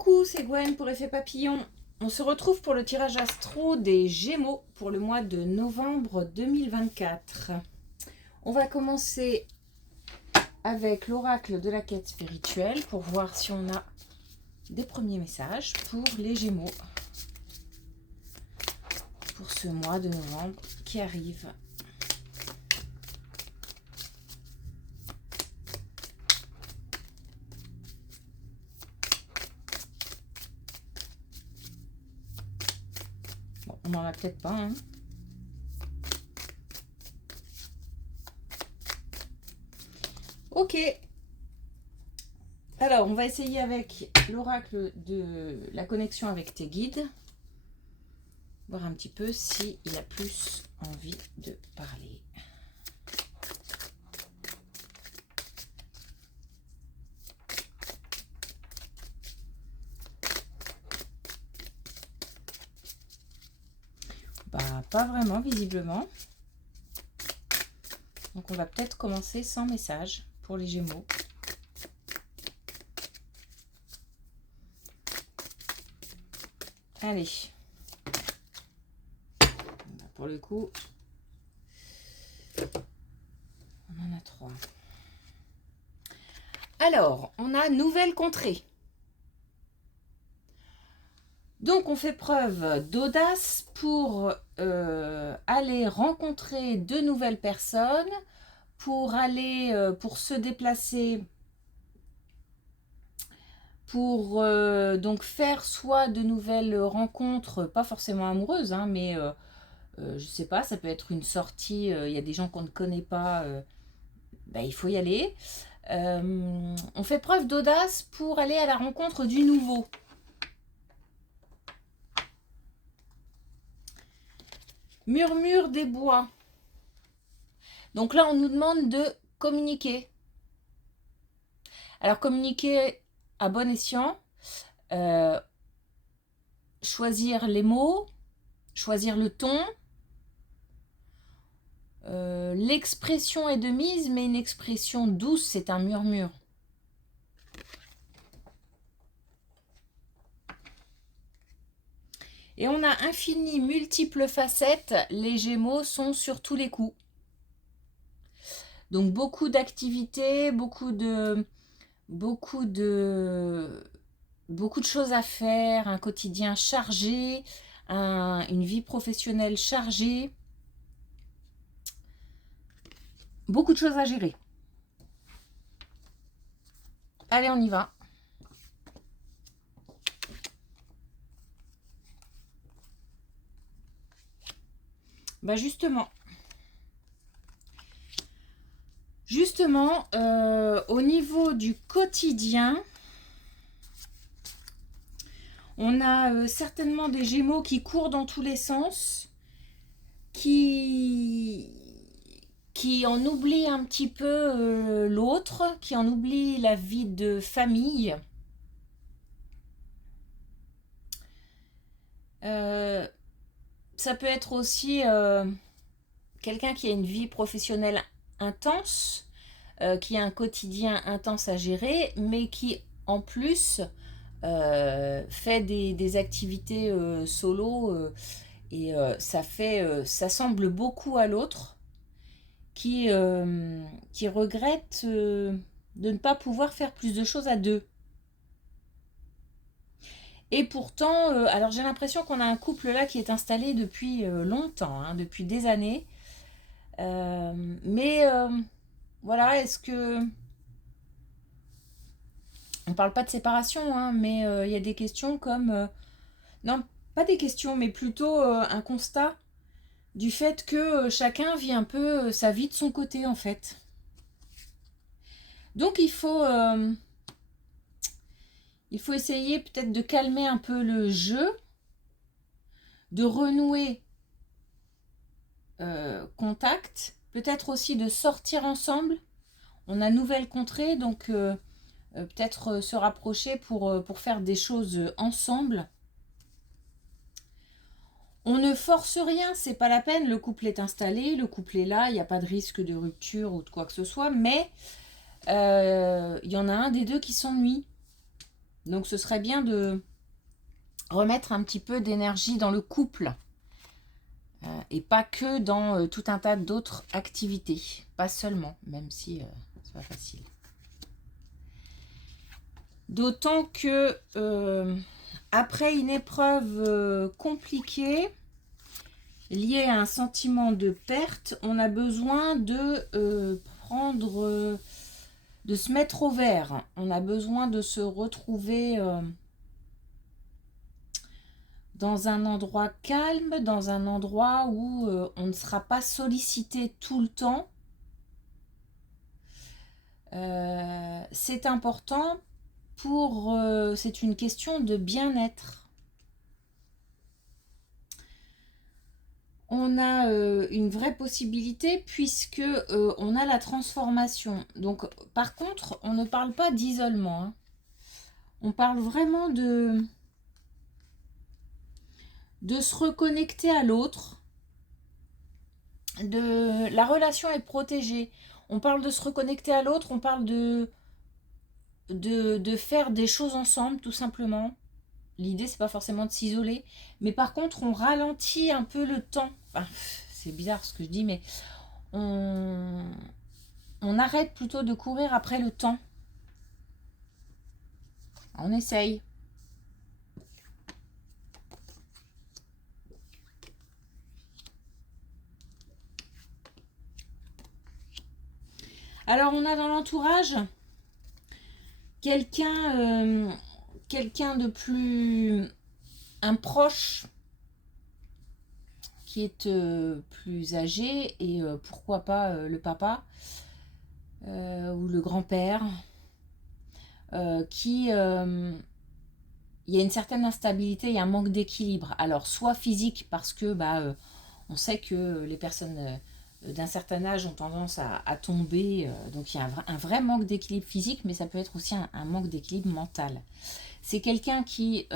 Coucou, c'est Gwen pour Effet Papillon. On se retrouve pour le tirage astro des Gémeaux pour le mois de novembre 2024. On va commencer avec l'oracle de la quête spirituelle pour voir si on a des premiers messages pour les Gémeaux pour ce mois de novembre qui arrive. Bon, on n'en a peut-être pas, hein. Ok. Alors, on va essayer avec l'oracle de la connexion avec tes guides. Voir un petit peu s'il a plus envie de parler. Bah, pas vraiment, visiblement. Donc, on va peut-être commencer sans message pour les Gémeaux. Allez. Pour le coup, on en a 3. Alors, on a nouvelle contrée. Donc, on fait preuve d'audace pour aller rencontrer de nouvelles personnes, pour aller, pour se déplacer, pour donc faire soit de nouvelles rencontres, pas forcément amoureuses, hein, mais je sais pas, ça peut être une sortie, il y a des gens qu'on ne connaît pas, ben, il faut y aller. On fait preuve d'audace pour aller à la rencontre du nouveau. Murmure des bois. Donc là, on nous demande de communiquer. Alors, communiquer à bon escient, choisir les mots, choisir le ton. L'expression est de mise, mais une expression douce, c'est un murmure. Et on a infini, multiples facettes. Les Gémeaux sont sur tous les coups. Donc beaucoup d'activités, beaucoup de choses à faire, un quotidien chargé, une vie professionnelle chargée. Beaucoup de choses à gérer. Allez, on y va. Bah justement, au niveau du quotidien, on a certainement des Gémeaux qui courent dans tous les sens, qui en oublient un petit peu l'autre, qui en oublient la vie de famille. Ça peut être aussi quelqu'un qui a une vie professionnelle intense, qui a un quotidien intense à gérer, mais qui en plus fait des activités solo et ça semble beaucoup à l'autre qui regrette de ne pas pouvoir faire plus de choses à deux. Et pourtant, alors j'ai l'impression qu'on a un couple là qui est installé depuis longtemps, hein, depuis des années. Mais voilà, est-ce que... On parle pas de séparation, hein, mais il y a des questions comme... non, pas des questions, mais plutôt un constat du fait que chacun vit un peu sa vie de son côté, en fait. Donc il faut essayer peut-être de calmer un peu le jeu, de renouer contact, peut-être aussi de sortir ensemble. On a nouvelle contrée, donc peut-être se rapprocher pour faire des choses ensemble. On ne force rien, c'est pas la peine, le couple est installé, le couple est là, il n'y a pas de risque de rupture ou de quoi que ce soit, mais il y en a un des deux qui s'ennuie. Donc ce serait bien de remettre un petit peu d'énergie dans le couple et pas que dans tout un tas d'autres activités. Pas seulement, même si c'est pas facile. D'autant que après une épreuve compliquée, liée à un sentiment de perte, on a besoin de prendre, de se mettre au vert. On a besoin de se retrouver dans un endroit calme, dans un endroit où on ne sera pas sollicité tout le temps. C'est important pour... c'est une question de bien-être. On a une vraie possibilité puisque on a la transformation. Donc, par contre, on ne parle pas d'isolement. Hein. On parle vraiment de se reconnecter à l'autre. La relation est protégée. On parle de se reconnecter à l'autre, on parle de faire des choses ensemble, tout simplement. L'idée, c'est pas forcément de s'isoler, mais par contre, on ralentit un peu le temps. Enfin, c'est bizarre ce que je dis, mais on arrête plutôt de courir après le temps. On essaye. Alors, on a dans l'entourage quelqu'un de plus... un proche qui est plus âgé et pourquoi pas le papa ou le grand-père qui... il y a une certaine instabilité, il y a un manque d'équilibre. Alors, soit physique, parce que on sait que les personnes d'un certain âge ont tendance à tomber, donc il y a un vrai manque d'équilibre physique, mais ça peut être aussi un manque d'équilibre mental. C'est quelqu'un qui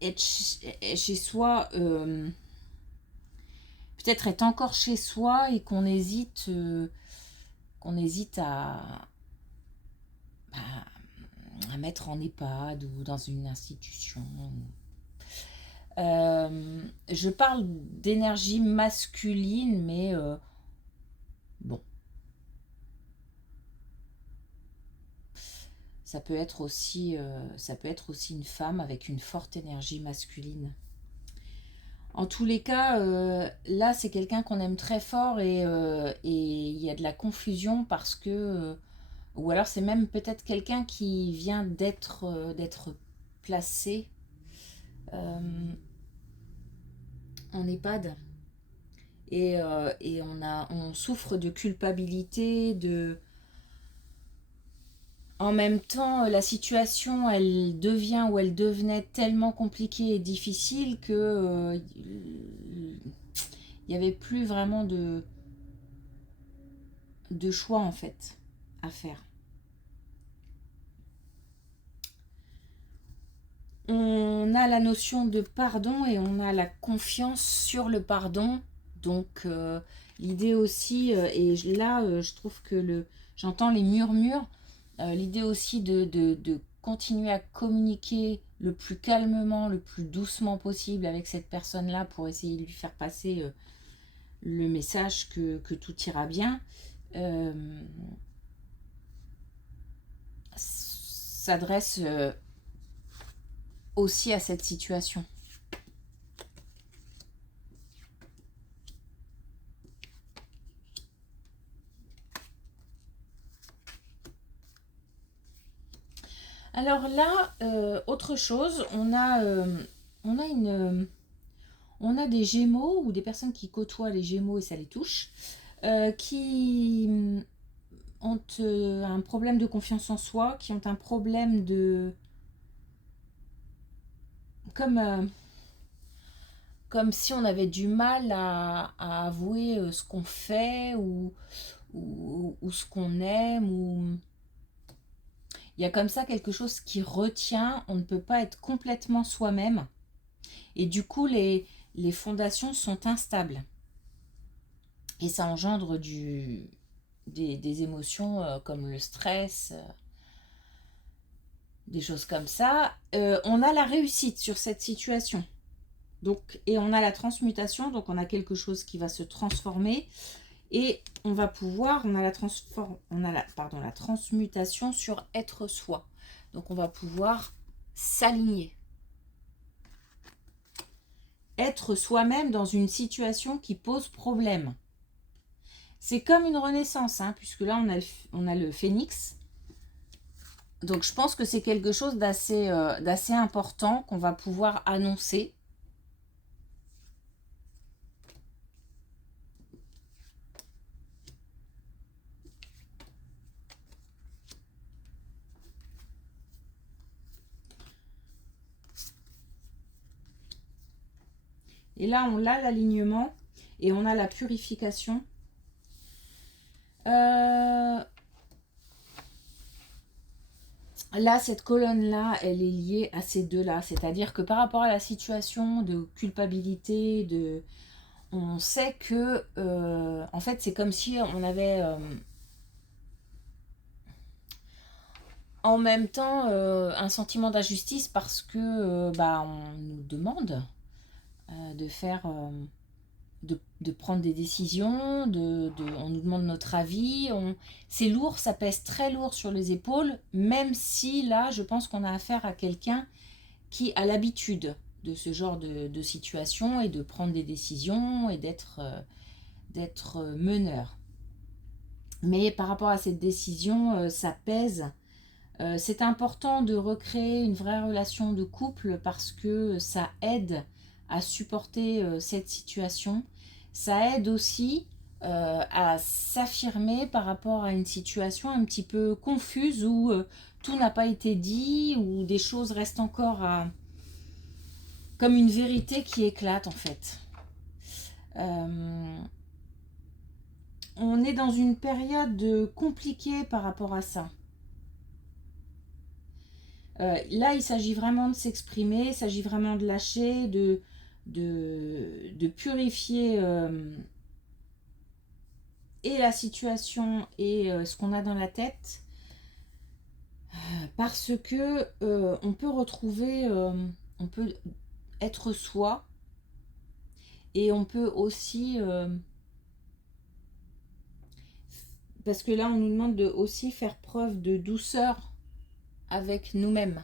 est chez soi, peut-être est encore chez soi et qu'on hésite à mettre en EHPAD ou dans une institution. Je parle d'énergie masculine, mais bon. Ça peut être aussi une femme avec une forte énergie masculine. En tous les cas, là, c'est quelqu'un qu'on aime très fort et il y a de la confusion parce que... ou alors c'est même peut-être quelqu'un qui vient d'être placé en EHPAD. Et on souffre de culpabilité, en même temps, la situation, elle devient ou elle devenait tellement compliquée et difficile que il n'y avait plus vraiment de choix en fait à faire. On a la notion de pardon et on a la confiance sur le pardon. Donc l'idée aussi, et là je trouve que j'entends les murmures, l'idée aussi de continuer à communiquer le plus calmement, le plus doucement possible avec cette personne-là pour essayer de lui faire passer le message que tout ira bien, s'adresse aussi à cette situation. Alors là, autre chose, on a des Gémeaux ou des personnes qui côtoient les Gémeaux et ça les touche, qui ont un problème de confiance en soi, qui ont un problème comme comme si on avait du mal à avouer ce qu'on fait ou ce qu'on aime ou il y a comme ça quelque chose qui retient, on ne peut pas être complètement soi-même et du coup les fondations sont instables et ça engendre des émotions comme le stress, des choses comme ça, on a la réussite sur cette situation. Donc, et on a la transmutation, donc on a quelque chose qui va se transformer et on va pouvoir, on a la transmutation sur être soi. Donc on va pouvoir s'aligner. Être soi-même dans une situation qui pose problème. C'est comme une renaissance, hein, puisque là on a le phénix. Donc je pense que c'est quelque chose d'assez important qu'on va pouvoir annoncer. Et là on a l'alignement et on a la purification. Là, cette colonne-là, elle est liée à ces deux-là. C'est-à-dire que par rapport à la situation de culpabilité, on sait que, en fait, c'est comme si on avait en même temps un sentiment d'injustice parce que on nous demande de faire... de prendre des décisions, on nous demande notre avis, c'est lourd, ça pèse très lourd sur les épaules, même si là, je pense qu'on a affaire à quelqu'un qui a l'habitude de ce genre de situation et de prendre des décisions et d'être meneur. Mais par rapport à cette décision, ça pèse. C'est important de recréer une vraie relation de couple parce que ça aide à supporter cette situation. Ça aide aussi à s'affirmer par rapport à une situation un petit peu confuse où tout n'a pas été dit, où des choses restent encore comme une vérité qui éclate en fait. On est dans une période compliquée par rapport à ça. Là, il s'agit vraiment de s'exprimer, il s'agit vraiment de lâcher, de purifier et la situation et ce qu'on a dans la tête, parce que on peut retrouver, on peut être soi et on peut aussi, parce que là on nous demande de aussi faire preuve de douceur avec nous-mêmes,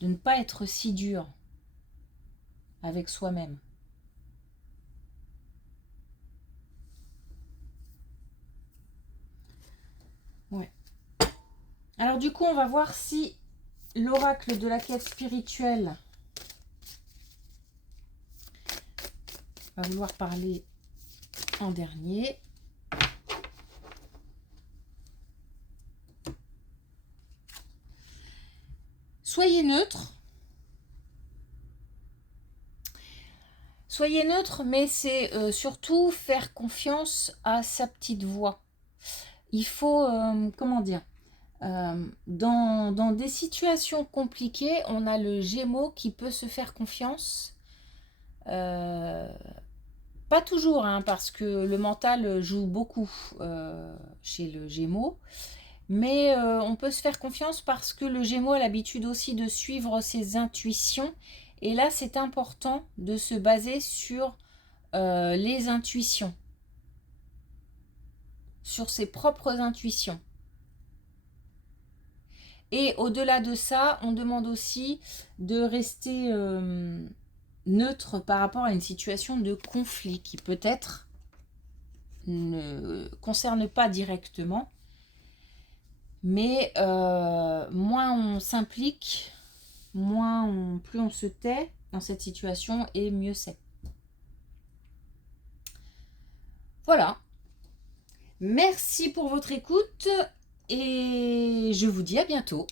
de ne pas être si dur avec soi-même. Ouais. Alors du coup, on va voir si l'oracle de la quête spirituelle va vouloir parler en dernier. Soyez neutre. Soyez neutre, mais c'est surtout faire confiance à sa petite voix. Il faut, comment dire, dans des situations compliquées, on a le Gémeaux qui peut se faire confiance. Pas toujours, hein, parce que le mental joue beaucoup chez le Gémeaux. Mais on peut se faire confiance parce que le Gémeaux a l'habitude aussi de suivre ses intuitions. Et là, c'est important de se baser sur les intuitions, sur ses propres intuitions. Et au-delà de ça, on demande aussi de rester neutre par rapport à une situation de conflit qui peut-être ne concerne pas directement. Mais moins on s'implique, plus on se tait dans cette situation et mieux c'est. Voilà. Merci pour votre écoute et je vous dis à bientôt.